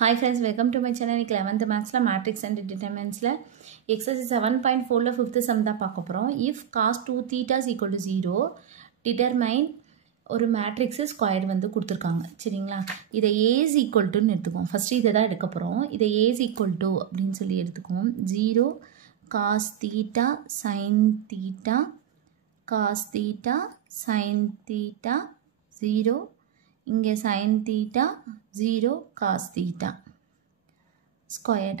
Hi friends, welcome to my channel. 11th maths matrix and determinants exercise 7.4 5th sum தான் பார்க்க போறோம். If cos 2 theta is equal to 0, determine ஒரு matrix square வந்து கொடுத்திருக்காங்க. சரிங்களா? இதை a is equal to ன்னு எடுத்துக்குவோம். ஃபர்ஸ்ட் இதை தான் எடுக்க போறோம். இதை a is equal to அப்படின்னு சொல்லி எடுத்துக்குவோம். 0 cos theta sin theta cos theta sin theta 0 இங்கே sin theta 0 cos theta squared.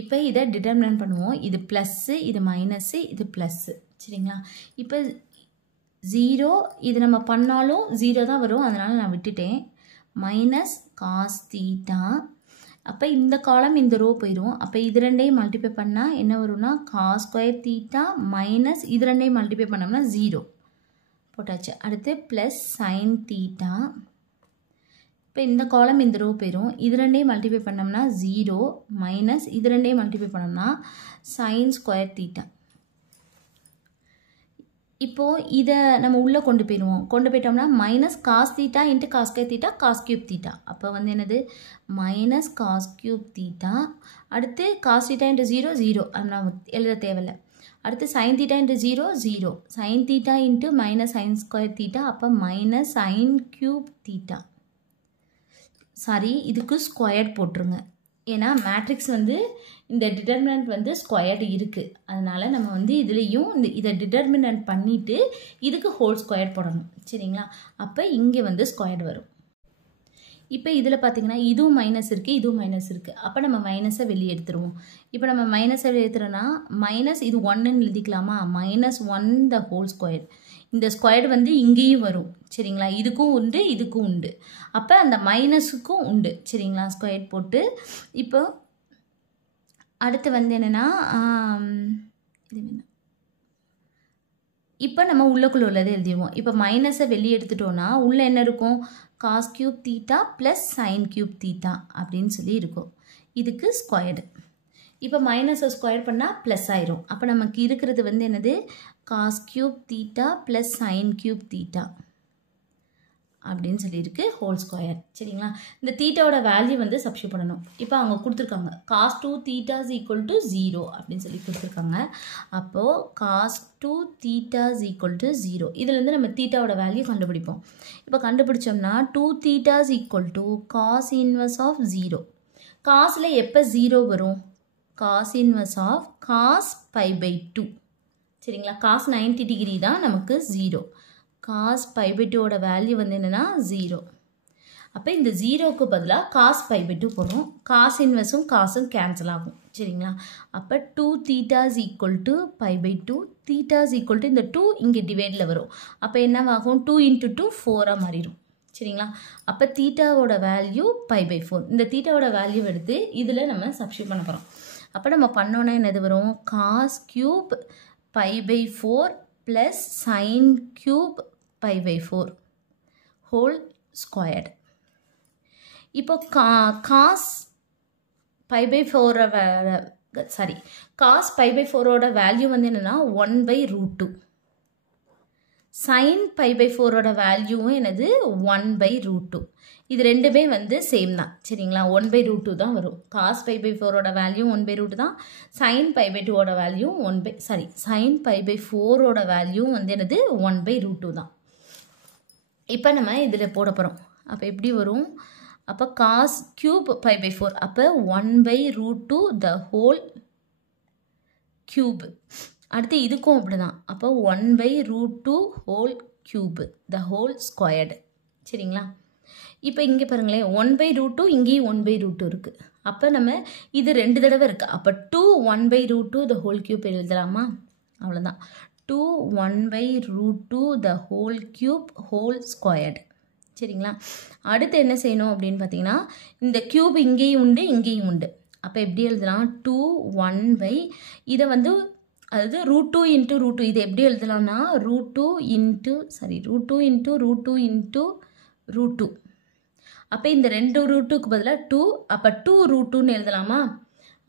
இப்போ இதை டிட்டர்மினன்ட் பண்ணுவோம். இது ப்ளஸ், இது மைனஸ், இது ப்ளஸ். சரிங்களா? இப்போ 0 இது நம்ம பண்ணாலும் 0 தான் வரும், அதனால் நான் விட்டுட்டேன். Minus cos theta. அப்போ இந்த காலம் இந்த ரோ போயிடும். அப்போ இது ரெண்டையும் மல்டிப்ளை பண்ணால் என்ன வரும்னா cos ஸ்கொயர் தீட்டா மைனஸ் இது ரெண்டையும் மல்டிப்ளை பண்ணோம்னா 0 போட்டாச்சு. அடுத்து ப்ளஸ் சைன் தீட்டா. இப்போ இந்த காலம் இந்த ரோ போயிடும். இது ரெண்டையும் மல்டிப்ளை பண்ணோம்னா 0 மைனஸ் இது ரெண்டையும் மல்டிப்ளை பண்ணோம்னா சைன் ஸ்கொயர் தீட்டா. இப்போது இதை நம்ம உள்ளே கொண்டு போயிடுவோம். கொண்டு போயிட்டோம்னா minus cos theta into cos square theta cos cube theta. அப்போ வந்து என்னது மைனஸ் காஸ் கியூப் தீட்டா. அடுத்து காஸ் தீட்டா இன்ட்டு 0 0, அது நம்ம எழுத தேவையில்லை. அடுத்து sine theta into 0 0, sine theta into minus sine square theta. அப்போ minus sine cube theta. Sorry, இதுக்கு ஸ்கொயர்ட் போட்டுருங்க. ஏன்னா மேட்ரிக்ஸ் வந்து இந்த டிட்டர்மினன்ட் வந்து ஸ்கொயர்டு இருக்குது. அதனால் நம்ம வந்து இதுலேயும் இதை டிட்டர்மினன்ட் பண்ணிவிட்டு இதுக்கு ஹோல் ஸ்கொயர் போடணும். சரிங்களா? அப்போ இங்கே வந்து ஸ்கொயர்டு வரும். இப்போ இதில் பார்த்தீங்கன்னா இதுவும் மைனஸ் இருக்குது, இதுவும் மைனஸ் இருக்குது. அப்போ நம்ம மைனஸை வெளியே எடுத்துருவோம். இப்போ நம்ம மைனஸை வெளியே எடுத்துறோன்னா மைனஸ் இது 1ன்னு எழுதிக்கலாமா? Minus 1 the whole square. இந்த ஸ்கொயர் வந்து இங்கேயும் வரும். சரிங்களா? இதுக்கும் உண்டு, இதுக்கும் உண்டு. அப்போ அந்த மைனஸுக்கும் உண்டு. சரிங்களா? ஸ்கொயர் போட்டு இப்போ அடுத்து வந்து என்னென்னா இப்போ நம்ம உள்ளக்குள்ளே உள்ளதை எழுதிடுவோம். இப்போ மைனஸை வெளியே எடுத்துட்டோன்னா உள்ளே என்ன இருக்கும்? Cos cube theta plus sine cube theta அப்படின்னு சொல்லி இருக்கும். இதுக்கு ஸ்கொயர்டு. இப்போ மைனஸை ஸ்கொயர் பண்ணால் ப்ளஸ் ஆயிரும். அப்போ நமக்கு இருக்கிறது வந்து என்னது? Cos cube theta plus sine cube theta அப்படின்னு சொல்லியிருக்கு ஹோல் ஸ்கொயர். சரிங்களா? இந்த தீட்டாவோட வேல்யூ வந்து சப்ஸ்டிட்யூட் பண்ணணும். இப்போ அவங்க கொடுத்துருக்காங்க cos 2 theta is equal to 0 அப்படின்னு சொல்லி கொடுத்துருக்காங்க. அப்போது cos 2 theta is equal to 0. இதுலேருந்து நம்ம தீட்டாவோட வேல்யூ கண்டுபிடிப்போம். இப்போ கண்டுபிடிச்சோம்னா 2 theta is equal to cos inverse of 0. காஸில் எப்போ 0 வரும்? Cos inverse of cos pi by 2. சரிங்களா? காஸ் 90 டிகிரி தான் நமக்கு 0. காஸ் பை பை 2ஓட வேல்யூ வந்து என்னென்னா 0. அப்போ இந்த 0க்கு பதிலாக காஸ் பை பை 2 போடுறோம். காஸ் இன்வர்ஸும் காசும் கேன்சல் ஆகும். சரிங்களா? அப்போ 2 theta is equal to pi by 2. Theta is equal to இந்த 2 இங்கே டிவைடில் வரும். அப்போ என்னவாகும்? 2 இன்ட்டு 2 4ஆக மாறிடும். சரிங்களா? அப்போ தீட்டாவோட வேல்யூ பை பை 4. இந்த தீட்டாவோட வேல்யூ எடுத்து இதில் நம்ம சப்ஸ்டிட்யூட் பண்ண போகிறோம். அப்போ நம்ம பண்ணோன்னா என்னது வரும்? Cos cube pi by 4 plus sine cube pi by 4 whole squared. இப்போ cos pi by 4 sorry cos pi by 4ஓட வேல்யூ வந்து என்னென்னா 1/√2. சைன் பை பை 4ஓட வேல்யூவும் என்னது 1/√2. இது ரெண்டுமே வந்து சேம் தான். சரிங்களா? 1/√2 தான் வரும். காஸ் பை பை 4ஓட வேல்யூ 1/√2 தான். சைன் பை பை 2ஓட வேல்யூ சைன் பை பை 4ஓட வேல்யூ வந்து என்னது 1/√2 தான். இப்போ நம்ம இதில் போட போகிறோம். அப்போ எப்படி வரும்? அப்போ காஸ் கியூப் பை பை 4. அப்போ 1/√2 த ஹோல் கியூப். அடுத்து இதுக்கும் அப்படி தான். அப்போ 1/√2 whole cube the whole squared. சரிங்களா? இப்போ இங்கே பாருங்களேன், 1/√2 இங்கேயும் 1/√2 இருக்குது. அப்போ நம்ம இது 2 தடவை இருக்குது. அப்போ 2 1/√2 த ஹோல் கியூப் எழுதலாமா? அவ்வளோதான். 2 1/√2 the whole cube whole squared. சரிங்களா? அடுத்து என்ன செய்யணும் அப்படின்னு பார்த்தீங்கன்னா இந்த கியூப் இங்கேயும் உண்டு, இங்கேயும் உண்டு. அப்போ எப்படி எழுதலாம்? 2 1 இதை வந்து அதாவது √2 இன்ட்டு √2. இதை எப்படி எழுதலாம்னா √2 இன்ட்டு √2. அப்போ இந்த 2 ரூட்டுக்கு பதிலாக 2. அப்போ 2√2ன்னு எழுதலாமா?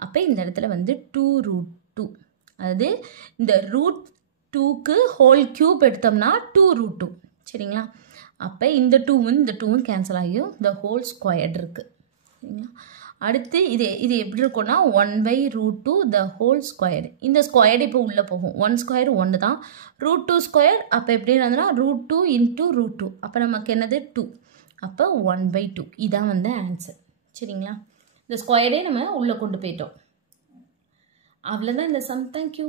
அப்போ இந்த இடத்துல வந்து 2√2. அதாவது இந்த √2க்கு ஹோல் கியூப் எடுத்தோம்னா 2√2. சரிங்களா? அப்போ இந்த 2வும் இந்த 2வும் கேன்சல் ஆகியும். இந்த ஹோல் ஸ்கொயர்டு இருக்குது. சரிங்களா? அடுத்து இது எப்படி இருக்கும்னா 1/√2 the whole squared. இந்த ஸ்கொயர்டு இப்போ உள்ளே போகும். 1 ஸ்கொயர் 1 தான். √2 ஸ்கொயர் அப்போ எப்படி இருந்ததுன்னா √2 × √2. அப்போ நமக்கு என்னது 2. அப்போ 1/2 இதான் வந்து ஆன்சர். சரிங்களா? இந்த ஸ்கொயர்டே நம்ம உள்ளே கொண்டு போயிட்டோம். அவ்வளோதான் இந்த சம். தேங்க்யூ.